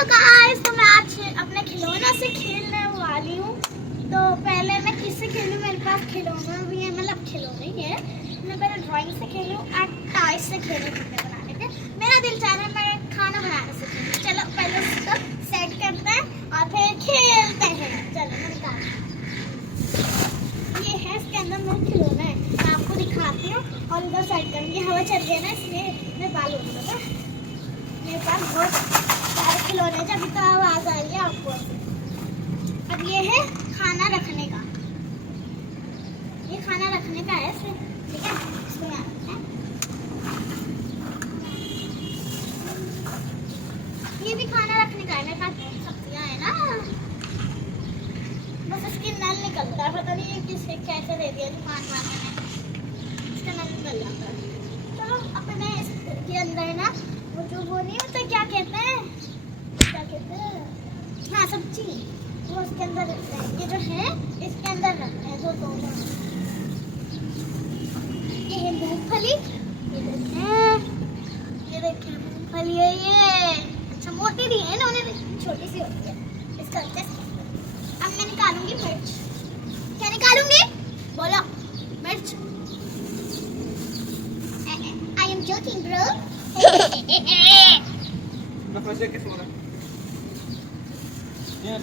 Hello guys, तो मैं आज अपने खिलौना से खेलने वाली हूँ। तो पहले मैं किससे खेलूँ? मेरे पास खिलौना भी है, मतलब खिलौने ही है। मैं पहले ड्राइंग से खेलूँ और टाइस से खेलूँ, खाने बनाने के। मेरा दिल चाह रहा है मैं खाना बनाने से खेलूँ। चलो पहले उसको सेट करते हैं और फिर खेलते हैं। चलो मैं निकालती हूँ। ये है, इसके अंदर मेरा खिलौना है, मैं आपको दिखाती हूँ। और इधर साइड करूँगी, हवा चल रही है ना इसलिए मैं बाल उड़ लूँगा। मेरे पास बहुत सारे खिलौने, जब तो आवाज आ रही है आपको। अब ये है खाना रखने का, ये खाना रखने का है इसमें, ठीक है। इसको यहाँ रखते हैं। ये भी खाना रखने का है, मेरे पास सब्जियाँ है ना। बस इसकी नल निकलता है, पता नहीं किसे कैसे दे दिया दुकान वाले ने, इसका नल निकल जाता है। चलो अपने इसके अंदर है ना वो नहीं होता, क्या कहते हैं, हाँ सब्जी, वो उसके अंदर रखते हैं। ये जो है इसके अंदर रखते हैं जो दोनों। ये है मूंगफली, ये देखें मूंगफली है ये। अच्छा मोटी नहीं है ना, उन्हें छोटी सी होती है। इसका अब मैं निकालूंगी मिर्च। क्या निकालूंगी? बोलो। मिर्च। I am joking bro. मैं फंस गया, किस बोला? ये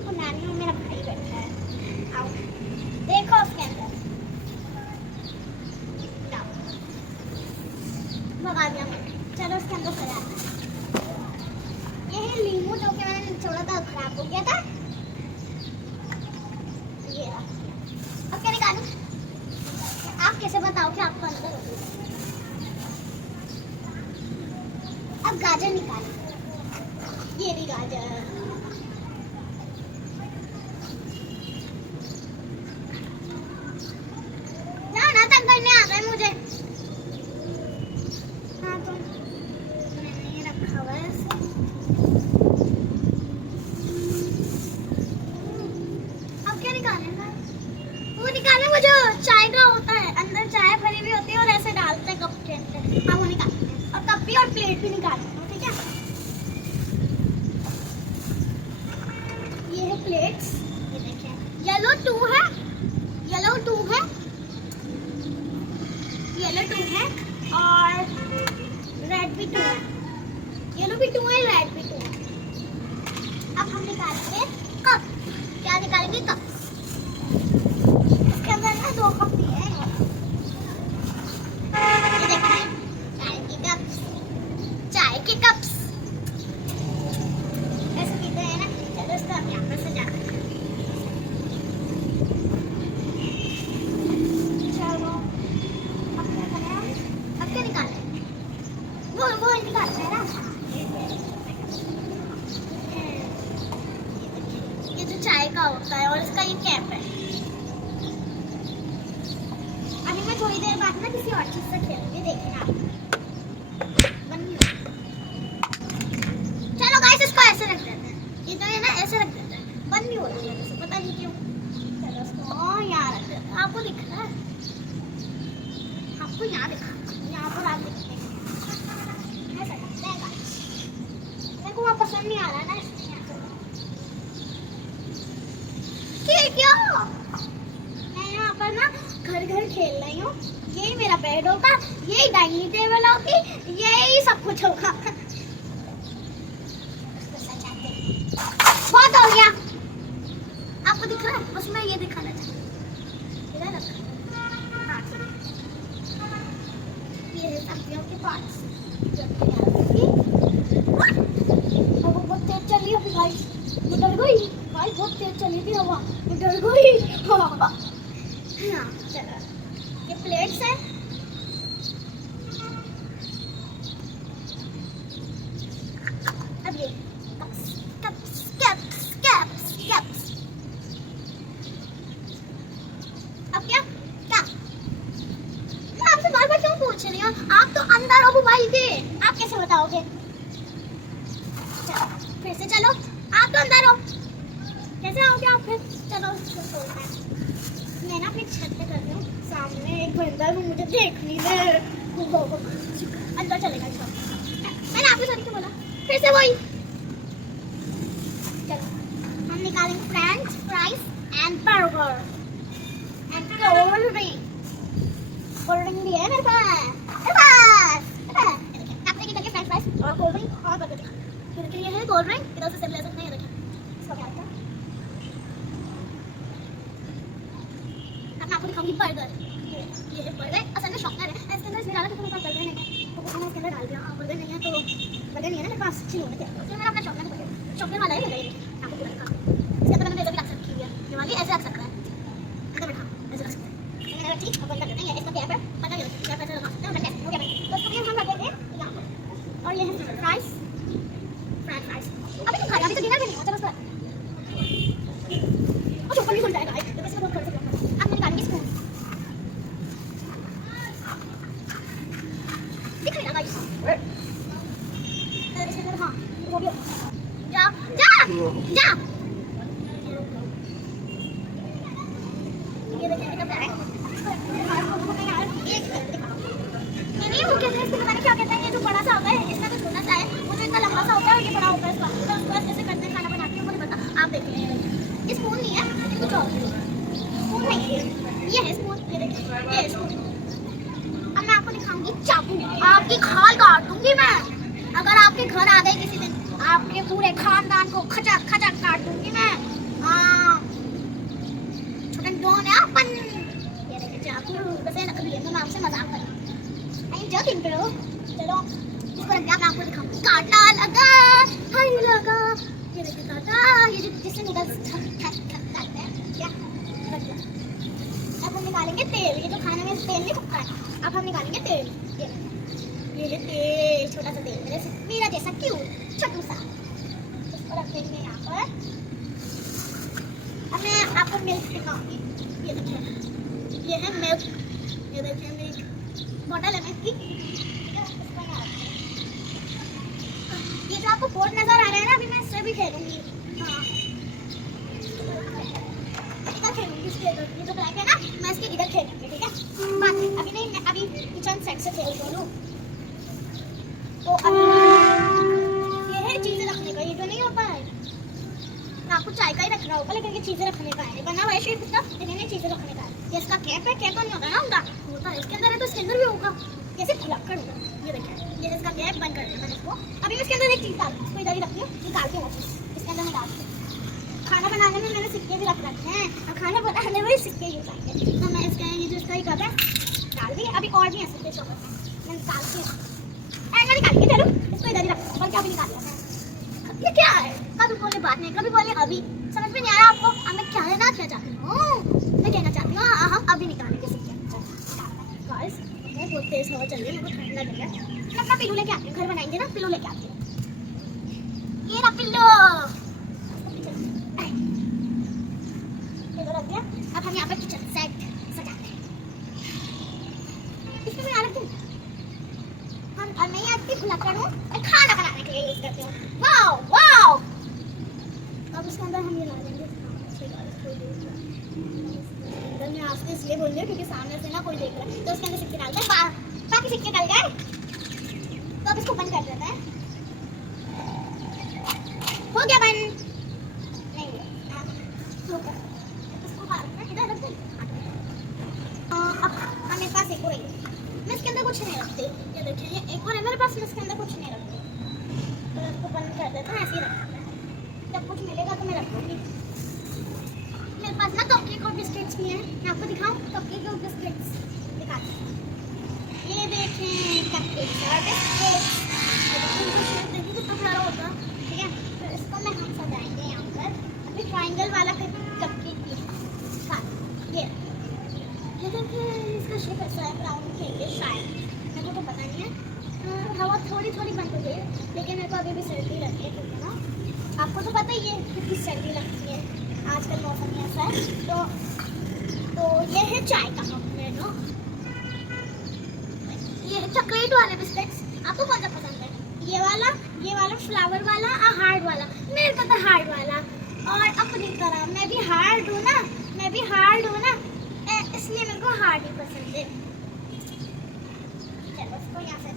बनानी हूँ, मेरा भाई बैठा है। आओ देखो उसके अंदर भगा दिया मैंने। चलो उसके अंदर सजाना। ये है लीमू, जो कि मैंने छोड़ा था, खराब हो गया था। ये अब क्या निकालूं? आप कैसे बताओ कि आपको अंदर हो? अब गाजर निकालो। ये भी गाजर। ना तक करने आ गए मुझे। हाँ तो मैंने ये रखा हुआ है ऐसे। अब क्या निकालेगा? वो निकाले वो जो चाय का होता है, अंदर चाय भरी हुई होती है और ऐसे डालते हैं कप के अंदर। हाँ वो निकालते हैं, और कप भी और प्लेट भी निकालते हैं, ठीक है। ये है प्लेट्स, ये देखें येलो 2 है, येलो 2 है, येलो 2 है और रेड भी 2 है। येलो भी 2 है, रेड भी 2 है। अब हम निकालेंगे कप। क्या निकालेंगे? कप। इसके अंदर ना 2 कप भी है। ये देखें चाय के कप्स, चाय के कप्स ऐसे पीते हैं ना। चलो इसको हम यहाँ पर सजाते हैं। चलो अब क्या करें? अब क्या निकालें? वो निकालना है ना। ये जो चाय का होता है और इसका ये कैप है। अभी मैं थोड़ी देर बाद ना किसी और चीज से खेलूंगी, देखना आप। चलो गाइस इसको ऐसे रख देते हैं। ये तो है ना, ऐसे रख देते हैं। बंद नहीं हो रही है वैसे, पता नहीं क्यों। चलो इसको यहाँ रख देते हैं। आपको दिख रहा है? आपको यहाँ दिखा, यहाँ पर आप दिखते हैं। ऐसा करते हैं गाइस। मेरे को वहाँ पसंद नहीं आ रहा ना, इसलिए यहाँ पर। क्या मैं यहाँ पर ना घर खेल रही हूँ। यही मेरा बेड होगा, यही डाइनिंग टेबल होगी, यही सब कुछ होगा। बहुत हो गया। आपको दिख रहा है? बस मैं ये दिखाना चाहती हूँ। हाँ ये है सब्जियों के पार्ट्स। वो बहुत तेज चली अभी भाई, मैं डर गई भाई, बहुत तेज चली थी हवा, मैं डर गई। हाँ चलो ये प्लेट्स है। अब ये अब क्या क्या मैं आपसे बार-बार क्यों पूछ रही हूँ? आप तो अंदर हो मोबाइल के, आप कैसे बताओगे? चलो फिर से चलो, आप तो अंदर हो, कैसे आओगे आप फिर? चलो मैं ना अपनी छत पे कर रही हूँ, सामने एक बंदा है, मुझे देख नहीं दे। अंदर चलेगा। मैंने आपके साथ क्यों बोला? फिर से वही। चलो हम निकालेंगे French fries and burger and cold drink. Cold drink भी है मेरे पास। आप देखिए करके फ्रेंच फ्राइज और कोल्ड ड्रिंक और बर्गर दिखा। ये है कोल्ड ड्रिंक, इधर से सब ले सकते हैं। ये देखिए इसका क्या होता है। अब मैं आपको दिखाऊंगी बर्गर। ये है बर्गर, असल में शॉर्टनर है। इसके अंदर इसमें डाला तो मेरे पास बर्गर नहीं है, तो मैंने इसके अंदर डाल दिया। बर्गर नहीं है तो बर्गर नहीं है ना मेरे पास, खिलौने थे तो मैंने अपना शॉर्टनर बर्गर, शॉर्टनर वाला है ये आपको पूरा दिखा। इसके अंदर मैंने जैसे भी रख रखी है, ये वाली ऐसे रख सकता है, अंदर बैठा ऐसे रख सकते हैं। मैंने रखी अब बंद कर देते हैं। इसका कैप है, पता नहीं कैप ऐसे रखा सकते हैं। मैंने हो गया भाई, तो इसको हम रख देंगे यहाँ पर। और ये है फ्राइज, फ्रेंच फ्राइज। अभी तो खाया, अभी तो डिनर भी नहीं हुआ। चलो उसको और ऊपर भी खुल जाएगा, तो इसमें बहुत कर सकते हैं। अब मैं निकालूंगी स्पून। दिख रही है गाइस? इसके अंदर हाँ वो भी जा जा जा। ये देखिए कितना प्यारा है। नहीं वो कहते हैं, इसको पता नहीं क्या कहते हैं। ये जो बड़ा सा होता है इसका तो छोटा सा है, वो जो इतना लंबा सा होता है और ये बड़ा होता है इसका। तो उसको ऐसे करते हैं, खाना बनाते हैं, मुझे पता। आप देख लीजिए, ये स्पून नहीं है, ये कुछ और है। स्पून नहीं है, ये है स्पून। ये देखिए ये है स्पून। अब मैं आपको दिखाऊंगी चाकू। आपकी खाल काट दूंगी मैं अगर आपके घर आ गए किसी दिन। आपके पूरे खानदान को खचा खचा काट दूंगी मैं। हाँ छोटा डॉन है अपन। ये देखिए चाकू वैसे नकली है, मैं आपसे मजाक कर रही हूँ। Joking bro. चलो इसको रख दिया, मैं आपको दिखाऊंगी। काटा लगा, हाय लगा। ये देखिए काटा, ये जो जिससे नूडल्स खाते हैं क्या रख दिया। अब हम निकालेंगे तेल। ये जो खाने में तेल नहीं फूकता है, अब हम निकालेंगे तेल। ये है तेल, छोटा सा तेल मेरा जैसा क्यूट छोटू सा। इसको रख देंगे यहाँ पर। अब मैं आपको मिल्क दिखाऊंगी। ये देखिए ये है मिल्क। ये देखिए मिल्क बॉटल है मिल्क की। ये जो आपको बोर्ड नजर आ रहा है ना, अभी मैं इससे भी खेलूंगी। हाँ खेलूंगी इसके इधर। ये जो ब्लैक है ना, मैं इसके इधर खेलूंगी, ठीक है। बात अभी नहीं, मैं अभी किचन सेट से खेल रही हूँ। तो अभी ये है चीजें रखने का। ये जो नहीं होता है, आपको चाय का ही रखना होगा, लेकिन ये चीजें रखने का है। बना हुआ है शेप इसका, लेकिन ये चीजें रखने का है। ये इसका कैप है, कैप तो नहीं होता ना उनका, होता है इसके अंदर है, तो इसके अंदर भी होगा। कैसे खुला कर होगा। ये देखिए ये इसका कैप बंद कर देना इसको। अभी मैं इसके अंदर एक चीज डालती हूँ, इसको इधर ही रखती हूँ, निकाल के रखती हूँ। इसके अंदर मैं डालती हूँ। खाना बनाने में मैंने सिक्के भी रख रखे हैं, और खाना बनाने में सिक्के यूज आएंगे। तो मैं इसका ये जो इसका ही कप है डाल दी। अभी और भी है सिक्के चौकर, मैं निकालती हूँ। निकाल के चलो इसको इधर ही रखो। और क्या भी निकाल लिया। ये क्या है, कभी बोले बाद में, कभी बोले अभी। समझ में नहीं आ रहा आपको। अब मैं क्या कहना क्या चाहती हूँ, मैं कहना चाहती हूँ हम अभी निकालेंगे सिक्के। गाइस बहुत तेज हवा चल रही है, मेरे को ठंड लग रहा है। मैं अपना पिल्लू लेके आती हूँ, घर बनाएंगे ना, पिल्लू लेके आती हूँ। ये रहा पिल्लू, रख दिया। अब हम यहाँ पर किचन सेट सजाते हैं। इसको मैं यहाँ रख दूँ। और मैं यहाँ की खुला करूँ और खाना बनाने के लिए यूज करती हूँ। Wow wow. अब इसके अंदर हम ये ला देंगे। मैं आपसे इसलिए बोल रही हूँ क्योंकि सामने से ना कोई देख रहा है, तो उसके अंदर सिक्के डालते हैं। बाकी सिक्के डल गए तो अब इसको बंद कर देते हैं। हो गया बंद। नहीं इसको इधर रख दें। अब मेरे पास एक और है, मैं इसके अंदर कुछ नहीं रखती। ये देखिए ये एक और है मेरे पास, मैं इसके अंदर कुछ नहीं रखती। तो इसको बंद कर देते हैं, ऐसे ही रखते हैं। जब कुछ मिलेगा तो मैं रख दूँगी। मेरे पास ना कपकेक और बिस्किट्स भी हैं, मैं आपको दिखाऊं। कपकेक और बिस्किट्स दिखाती हूँ। ये देखें कपकेक्स और बिस्किट्स। देखिए कितना प्यारा होता है, ठीक है। तो इसको मैं हम सजाएंगे यहाँ पर। अभी ट्रायंगल वाला कपकेक भी है। ये देखिए इसका शेप ऐसा है, राउंड के लिए शायद, मेरे को तो पता नहीं है। हवा थोड़ी थोड़ी बंद हो गई है, लेकिन मेरे को अभी भी सर्दी लगती है, क्योंकि ना आपको तो पता ही है कितनी सर्दी लगती है, आजकल मौसम ऐसा है। तो ये है चाय का कप में ना। ये है चॉकलेट वाले बिस्किट्स। आपको कौन सा पसंद है, ये वाला फ्लावर वाला और हार्ड वाला? मेरे को तो हार्ड वाला। और अपनी तरह मैं भी हार्ड हूँ ना, इसलिए मेरे को हार्ड ही पसंद है। चलो इसको यहाँ से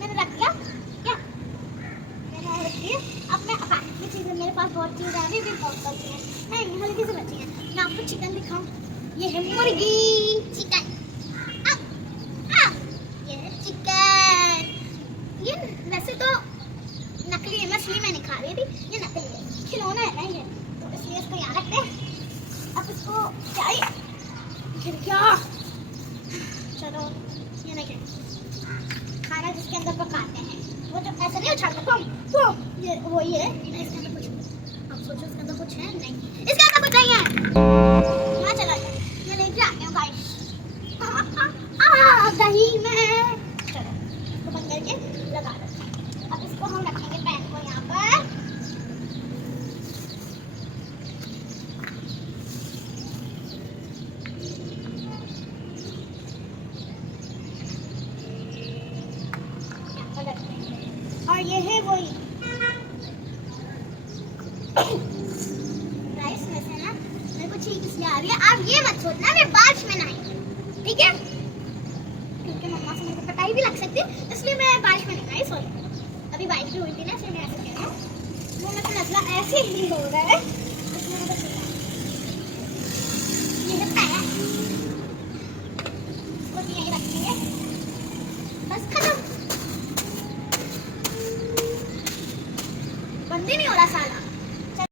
मैंने रख दिया। पास बहुत चीज़ है, अभी भी बहुत बची है। नहीं, हल्की से बची है। मैं आपको चिकन दिखाऊं। ये है मुर्गी चिकन। ये है चिकन। ये वैसे तो नकली है, मछली मैं नहीं खा रही थी, ये नकली है, खिलौना है ना ये, तो इसलिए इसको यहाँ रखते हैं। अब इसको क्या ही गिर गया। चलो ये देखिए, खाना जिसके अंदर पकाते हैं वो तो ऐसे नहीं उछालते, ये वो ही है। इसके अंदर कुछ, अब सोचो इसके अंदर कुछ है? नहीं, इसके अंदर कुछ नहीं है। यहाँ चला गया, मैं लेके आती हूँ गाइस। दही में चलो इसको बंद करके लगा दो। अब इसको हम रखेंगे पैन को यहाँ पर। यहाँ पर रखेंगे और ये है वही राइस में से ना मेरे को छींक इसलिए आ रही है। आप ये मत सोचना मैं बारिश में नहाई, ठीक है? क्योंकि मम्मा से मेरे को पिटाई भी लग सकती है, इसलिए मैं बारिश में नहीं नहाई। सॉरी, अभी बारिश भी हुई थी ना, इसलिए मैं ऐसे कह रही हूँ। वो मेरे को नजला ऐसे ही हो रहा है, इसलिए मैं बस ये है पैन, इसको यहीं रखेंगे, बस खत्म। बंद ही नहीं हो रहा साला।